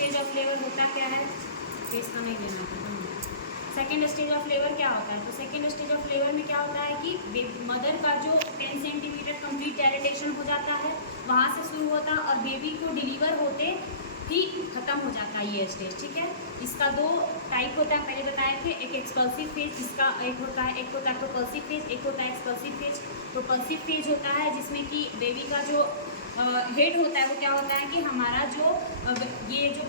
Stage of labour होता क्या है, इसका नहीं लेना था। सेकेंड स्टेज ऑफ लेबर क्या होता है, तो सेकेंड स्टेज ऑफ लेबर में क्या होता है कि मदर का जो 10 सेंटीमीटर कंप्लीट डायलेटेशन हो जाता है, वहाँ से शुरू होता है और बेबी को डिलीवर होते ही खत्म हो जाता है ये स्टेज, ठीक है। इसका 2 टाइप होता है, पहले बताए थे, एक एक्सपल्सिव फेज, इसका एक होता है प्रोपल्सिव फेज, एक होता है एक्सपल्सिव फेज। प्रोपल्सिव फेज होता है जिसमें कि बेबी का जो हेड होता है वो क्या होता है कि हमारा जो ये जो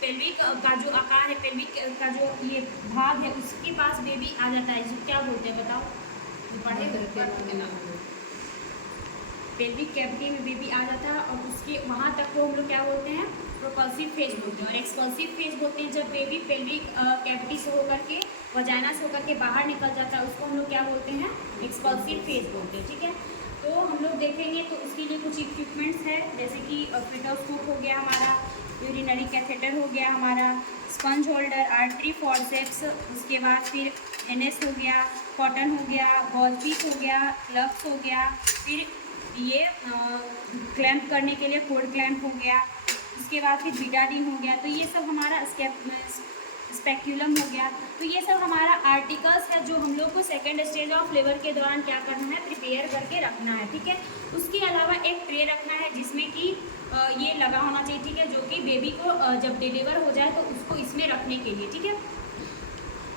पेल्विक का जो आकार है, पेल्विक का जो ये भाग है उसके पास बेबी आ जाता है, जो क्या बोलते हैं बताओ, जो पढ़े, पेल्विक कैविटी में बेबी आ जाता है और उसके वहाँ तक को हम लोग क्या बोलते हैं, प्रोपल्सिव फेज बोलते हैं। और एक्सपल्सिव फेज बोलते हैं जब बेबी पेल्विक कैविटी से होकर के, वजाइना से होकर के बाहर निकल जाता है, उसको हम लोग क्या बोलते हैं, एक्सपल्सिव फेज बोलते हैं, ठीक है। तो हम लोग देखेंगे तो उसके लिए कुछ इक्विपमेंट्स है, जैसे कि फेटोस्कोप हो गया हमारा, यूरिनरी कैथेटर हो गया हमारा, स्पंज होल्डर, आर्टरी फॉर्सेप्स, उसके बाद फिर एनएस हो गया, कॉटन हो गया, गॉज पीस हो गया, ग्लव्स हो गया, फिर ये क्लैंप करने के लिए कोड क्लैंप हो गया, उसके बाद फिर बीटाडीन हो गया। तो ये सब हमारा स्पेक्यूलम हो गया। तो ये सब हमारा आर्टिकल्स है जो हम लोग को सेकेंड स्टेज ऑफ लेबर के दौरान क्या करना है, प्रिपेयर करके रखना है, ठीक है। उसके अलावा एक ट्रे रखना है जिसमें कि ये लगा होना चाहिए, ठीक है, जो कि बेबी को जब डिलीवर हो जाए तो उसको इसमें रखने के लिए, ठीक है।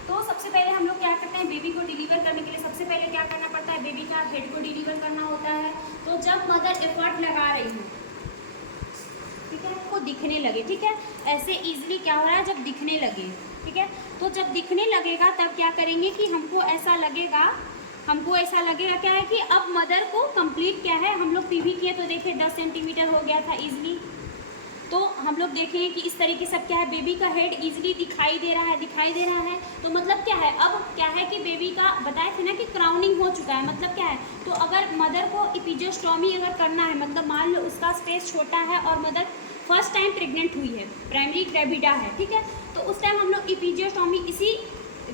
तो सबसे पहले हम लोग क्या करते हैं, बेबी को डिलीवर करने के लिए सबसे पहले क्या करना पड़ता है, बेबी का हेड को डिलीवर करना होता है। तो जब मदर एफर्ट लगा रही है, ठीक है, को दिखने लगे, ठीक है, ऐसे इजीली क्या हो रहा है, जब दिखने लगे, ठीक है, तो जब दिखने लगेगा तब क्या करेंगे कि हमको ऐसा लगेगा क्या है कि अब मदर को कंप्लीट क्या है, हम लोग पीवी किए तो देखे 10 सेंटीमीटर हो गया था इजीली। तो हम लोग देखेंगे कि इस तरीके से क्या है, बेबी का हेड इजीली दिखाई दे रहा है। तो मतलब क्या है, अब क्या है कि बेबी का बताए थे ना कि क्राउनिंग हो चुका है, मतलब क्या है, तो अगर मदर को इपिजियोस्टोमी अगर करना है, मतलब मान लो उसका स्पेस छोटा है और मदर फर्स्ट टाइम प्रेग्नेंट हुई है, प्राइमरी ग्रेविडा है, ठीक है, तो उस टाइम हम लोग इपिजियोस्टोमी इसी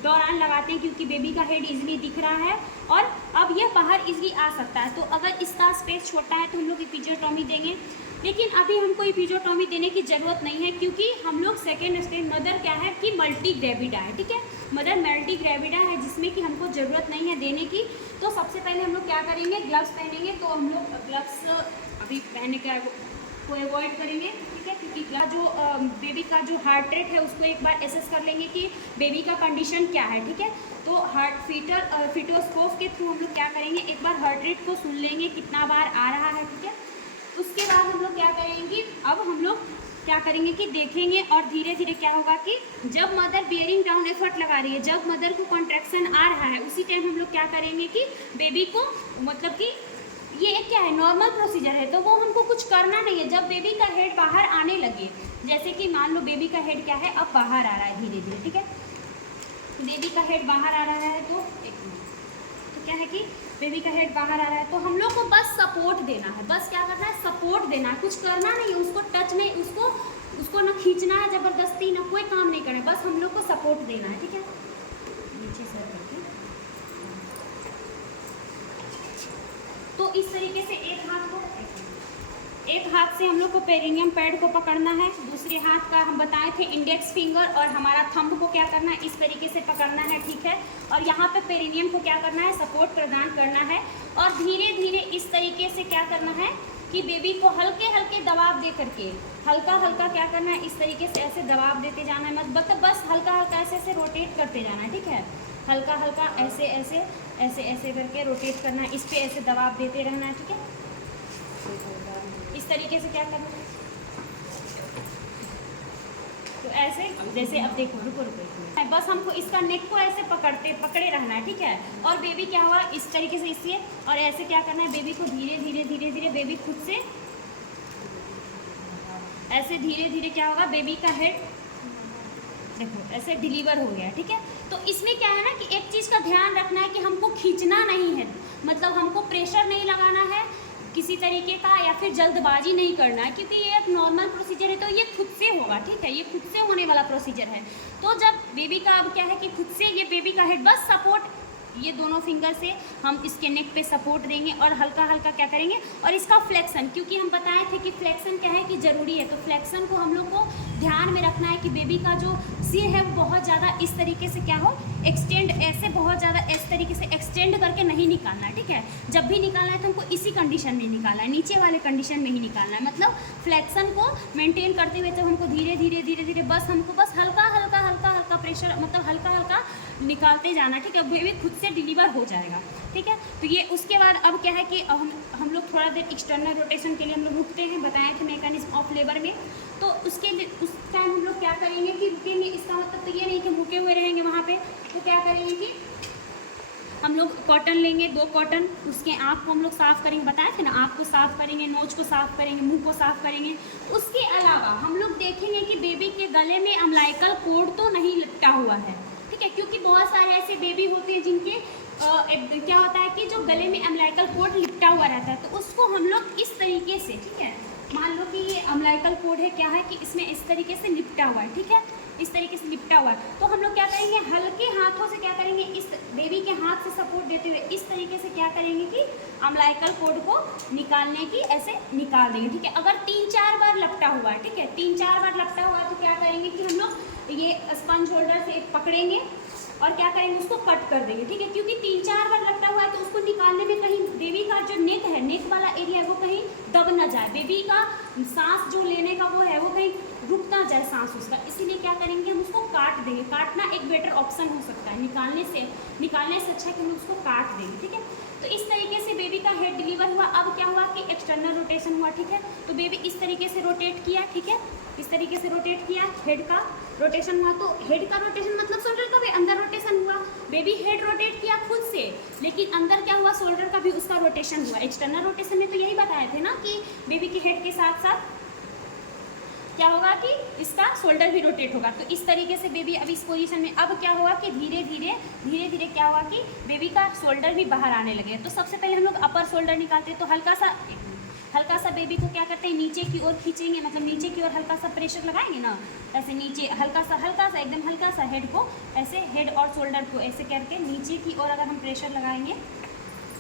दौरान लगाते हैं क्योंकि बेबी का हेड इजीली दिख रहा है और अब यह बाहर इजीली आ सकता है। तो अगर इसका स्पेस छोटा है तो हम लोग इपिजियोटोमी देंगे, लेकिन अभी हमको इपिजियोटोमी देने की ज़रूरत नहीं है क्योंकि हम लोग सेकेंड स्टेज मदर क्या है कि मल्टी ग्रेविडा है, ठीक है, मदर मल्टी ग्रेविडा है जिसमें कि हमको ज़रूरत नहीं है देने की। तो सबसे पहले हम लोग क्या करेंगे, ग्लव्स पहनेंगे। तो हम लोग ग्लव्स अभी पहनने को अवॉइड करेंगे, ठीक है, क्योंकि जो बेबी का जो हार्ट रेट है उसको एक बार एसेस कर लेंगे कि बेबी का कंडीशन क्या है, ठीक है। तो फिटोस्कोप के थ्रू हम लोग क्या करेंगे, एक बार हार्ट रेट को सुन लेंगे कितना बार आ रहा है, ठीक है। उसके बाद हम लोग क्या करेंगे, अब हम लोग क्या करेंगे कि देखेंगे और धीरे धीरे क्या होगा कि जब मदर बियरिंग डाउन एफर्ट लगा रही है, जब मदर को कॉन्ट्रैक्शन आ रहा है, उसी टाइम हम लोग क्या करेंगे कि बेबी को मतलब कि ये एक क्या है, नॉर्मल प्रोसीजर है, तो वो हमको कुछ करना नहीं है। जब बेबी का हेड बाहर आने लगे, जैसे कि मान लो बेबी का हेड क्या है, अब बाहर आ रहा है धीरे धीरे, ठीक है, बेबी का हेड बाहर आ रहा है, तो एक मिनट, तो क्या है कि बेबी का हेड बाहर आ रहा है, तो हम लोग को बस सपोर्ट देना है, बस क्या करना है, सपोर्ट देना है, कुछ करना नहीं है, उसको टच नहीं, उसको ना खींचना है ज़बरदस्ती, ना कोई काम नहीं करना है, बस हम लोग को सपोर्ट देना है, ठीक है। नीचे सर करके, तो इस तरीके से एक हाथ से हम लोग को पेरिनियम पैड को पकड़ना है, दूसरे हाथ का हम बताए थे इंडेक्स फिंगर और हमारा थंब को क्या करना है, इस तरीके से पकड़ना है, ठीक है। और यहाँ पे पेरिनियम को क्या करना है, सपोर्ट प्रदान करना है और धीरे धीरे इस तरीके से क्या करना है कि बेबी को हल्के हल्के दबाव दे करके हल्का हल्का क्या करना है, इस तरीके से ऐसे दबाव देते जाना है, मतलब बस हल्का हल्का ऐसे ऐसे रोटेट करते जाना है, ठीक है, हल्का हल्का ऐसे ऐसे ऐसे ऐसे करके रोटेट करना है, इस पे ऐसे दबाव देते रहना है, ठीक है। इस तरीके से क्या करना है, तो ऐसे जैसे अब देखो, रुको बस हमको इसका नेक को ऐसे पकड़े रहना है, ठीक है। और बेबी क्या हुआ, इस तरीके से इससे और ऐसे क्या करना है, बेबी को धीरे धीरे धीरे धीरे बेबी खुद से ऐसे धीरे धीरे क्या होगा, बेबी का हेड देखो ऐसे डिलीवर हो गया, ठीक है। तो इसमें क्या है ना कि एक चीज़ का ध्यान रखना है कि हमको खींचना नहीं है, मतलब हमको प्रेशर नहीं लगाना है किसी तरीके का या फिर जल्दबाजी नहीं करना है, क्योंकि ये एक नॉर्मल प्रोसीजर है, तो ये खुद से होगा, ठीक है, ये खुद से होने वाला प्रोसीजर है। तो जब बेबी का अब क्या है कि खुद से ये बेबी का हेड बस सपोर्ट ये दोनों फिंगर से हम इसके नेक पे सपोर्ट देंगे और हल्का हल्का क्या करेंगे, और इसका फ्लेक्शन, क्योंकि हम बताए थे कि फ्लेक्शन क्या है कि ज़रूरी है, तो फ्लेक्शन को हम लोग को ध्यान में रखना है कि बेबी का जो सिर है वो बहुत ज़्यादा इस तरीके से क्या हो, एक्सटेंड, ऐसे बहुत ज़्यादा इस तरीके से एक्सटेंड करके नहीं निकालना है, ठीक है। जब भी निकालना है तो हमको इसी कंडीशन में निकालना है, नीचे वाले कंडीशन में ही निकालना है, मतलब फ्लेक्शन को मेंटेन करते हुए तो हमको धीरे धीरे धीरे धीरे बस हल्का हल्का हल्का हल्का प्रेशर, मतलब हल्का हल्का निकालते जाना, ठीक है। बेबी खुद से डिलीवर हो जाएगा, ठीक है। तो ये उसके बाद अब क्या है कि हम लोग थोड़ा देर एक्सटर्नल रोटेशन के लिए हम लोग रुकते हैं, बताए थे मैकेनिज्म ऑफ लेबर में। तो उस टाइम हम लोग क्या करेंगे कि रुकेंगे, इसका मतलब तो ये नहीं कि हम रुके हुए रहेंगे वहाँ पे। तो क्या करेंगे कि हम लोग कॉटन लेंगे, 2 कॉटन, उसके आँख को हम लोग साफ़ करेंगे, बताए थे ना, आँख को साफ़ करेंगे, नोज को साफ़ करेंगे, मुंह को साफ़ करेंगे। उसके अलावा हम लोग देखेंगे कि बेबी के गले में अम्बिलिकल कॉर्ड तो नहीं लिपटा हुआ है, ठीक है, क्योंकि बहुत सारे ऐसे बेबी होते हैं जिनके क्या होता है कि जो गले में अम्बिलिकल कॉर्ड लिपटा हुआ रहता है, तो उसको हम लोग इस तरीके से, ठीक है, मान लो कि ये अम्बिलिकल कॉर्ड है, क्या है कि इसमें इस तरीके से लिपटा हुआ है, ठीक है, इस तरीके से लिपटा हुआ है। तो हम लोग क्या करेंगे, हल्के हाथों से क्या करेंगे, इस बेबी के हाथ से सपोर्ट देते हुए इस तरीके से क्या करेंगे कि अम्बिलिकल कॉर्ड को निकालने की, ऐसे निकाल देंगे, ठीक है। अगर 3-4 बार लपटा हुआ है, ठीक है, 3-4 बार लपटा हुआ है, तो क्या करेंगे कि हम लोग ये स्पंज होल्डर से पकड़ेंगे और क्या करेंगे, उसको कट कर देंगे, ठीक है, क्योंकि 3-4 बार लपटा हुआ है तो उसको निकालने में कहीं बेबी का जो नेक है, नेक वाला एरिया है, वो कहीं दब ना जाए, बेबी का सांस जो लेने का वो है वो कहीं रुक ना जाए सांस उसका, इसीलिए क्या करेंगे, हम उसको काट देंगे। काटना एक बेटर ऑप्शन हो सकता है, निकालने से अच्छा कि हम उसको काट देंगे, ठीक है। तो इस तरीके से बेबी का हेड डिलीवर हुआ। अब क्या हुआ कि एक्सटर्नल रोटेशन हुआ, ठीक है, तो बेबी इस तरीके से रोटेट किया, ठीक है, इस तरीके से रोटेट किया, हेड का रोटेशन हुआ। तो हेड का रोटेशन मतलब शोल्डर का भी अंदर रोटेशन हुआ, बेबी हेड रोटेट किया खुद से, लेकिन अंदर क्या हुआ, शोल्डर का भी उसका रोटेशन हुआ। एक्सटर्नल रोटेशन में तो यही बताए थे ना कि बेबी के हेड के साथ साथ क्या होगा कि इसका शोल्डर भी रोटेट होगा। तो इस तरीके से बेबी अब इस पोजीशन में, अब क्या हुआ कि धीरे धीरे क्या हुआ कि बेबी का शोल्डर भी बाहर आने लगे। तो सबसे पहले हम लोग अपर शोल्डर निकालते हैं, तो हल्का सा बेबी को क्या करते हैं, नीचे की ओर खींचेंगे, मतलब नीचे की ओर हल्का सा प्रेशर लगाएंगे ना, ऐसे नीचे हल्का सा एकदम हल्का सा हेड को ऐसे, हेड और शोल्डर को ऐसे करके नीचे की ओर अगर हम प्रेशर लगाएंगे,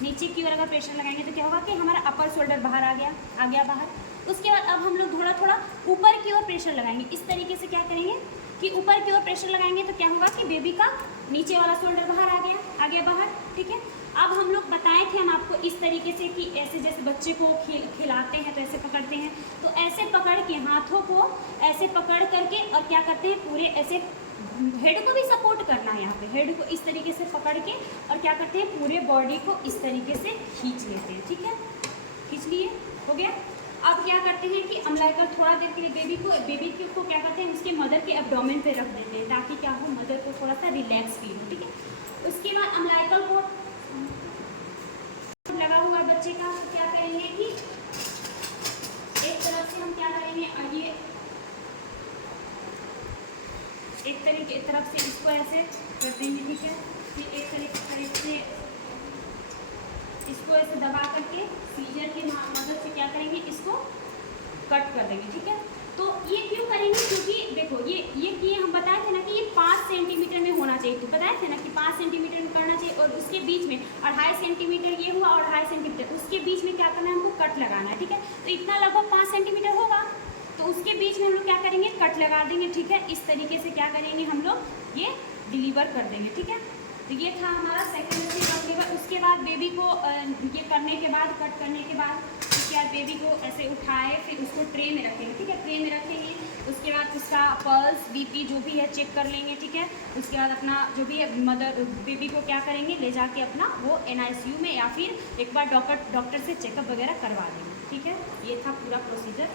नीचे की ओर अगर प्रेशर लगाएंगे तो क्या होगा कि हमारा अपर शोल्डर बाहर आ गया बाहर। उसके बाद अब हम लोग थोड़ा ऊपर की ओर प्रेशर लगाएंगे। इस तरीके से क्या करेंगे कि ऊपर की ओर प्रेशर लगाएंगे तो क्या होगा कि बेबी का नीचे वाला शोल्डर बाहर आ गया बाहर, ठीक है। अब हम लोग बताए थे हम आपको इस तरीके से कि ऐसे जैसे बच्चे को खिलाते हैं तो ऐसे पकड़ते हैं, तो ऐसे पकड़ के हाथों को ऐसे पकड़ करके और क्या करते हैं, पूरे ऐसे हेड को भी सपोर्ट करना है, यहाँ पे हेड को इस तरीके से पकड़ के और क्या करते हैं, पूरे बॉडी को इस तरीके से खींच लेते हैं, ठीक है, खींच लिए, हो गया। अब क्या करते हैं कि अम्बिलिकल थोड़ा देर के लिए बेबी को क्या करते हैं, उसके मदर के एब्डोमेन पे रख देते हैं, ताकि क्या हो, मदर को थोड़ा सा रिलैक्स फील हो, ठीक है। उसके बाद अम्बिलिकल को लगा हुआ बच्चे का, तो क्या करेंगे कि एक तरफ से हम क्या करेंगे, और ये एक तरफ से इसको ऐसे करते हैं, ठीक है, फिर एक तरफ से इसको ऐसे दबा करके सीजर की मदद से क्या करेंगे, इसको कट कर देंगे, ठीक है। तो ये क्यों करेंगे, क्योंकि देखो ये किए हम बताए थे ना कि ये 5 सेंटीमीटर में होना चाहिए, तो बताए थे ना कि 5 सेंटीमीटर में करना चाहिए, और उसके बीच में 2.5 सेंटीमीटर ये हुआ और 2.5 सेंटीमीटर, उसके बीच में क्या करना है, हमको कट लगाना है, ठीक है। तो इतना लगभग 5 सेंटीमीटर होगा, तो उसके बीच में हम लोग क्या करेंगे, कट लगा देंगे, ठीक है। इस तरीके से क्या करेंगे, हम लोग ये डिलीवर कर देंगे, ठीक है। तो ये था हमारा सेकेंड स्टेप। उसके बाद बेबी को ये करने के बाद, कट करने के बाद उसके बाद बेबी को ऐसे उठाए, फिर उसको ट्रे में रखेंगे, ठीक है, ट्रे में रखेंगे। उसके बाद उसका पल्स बीपी जो भी है चेक कर लेंगे, ठीक है। उसके बाद अपना जो भी है मदर बेबी को क्या करेंगे, ले जाके अपना वो NICU में या फिर एक बार डॉक्टर से चेकअप वगैरह करवा देंगे, ठीक है। ये था पूरा प्रोसीजर।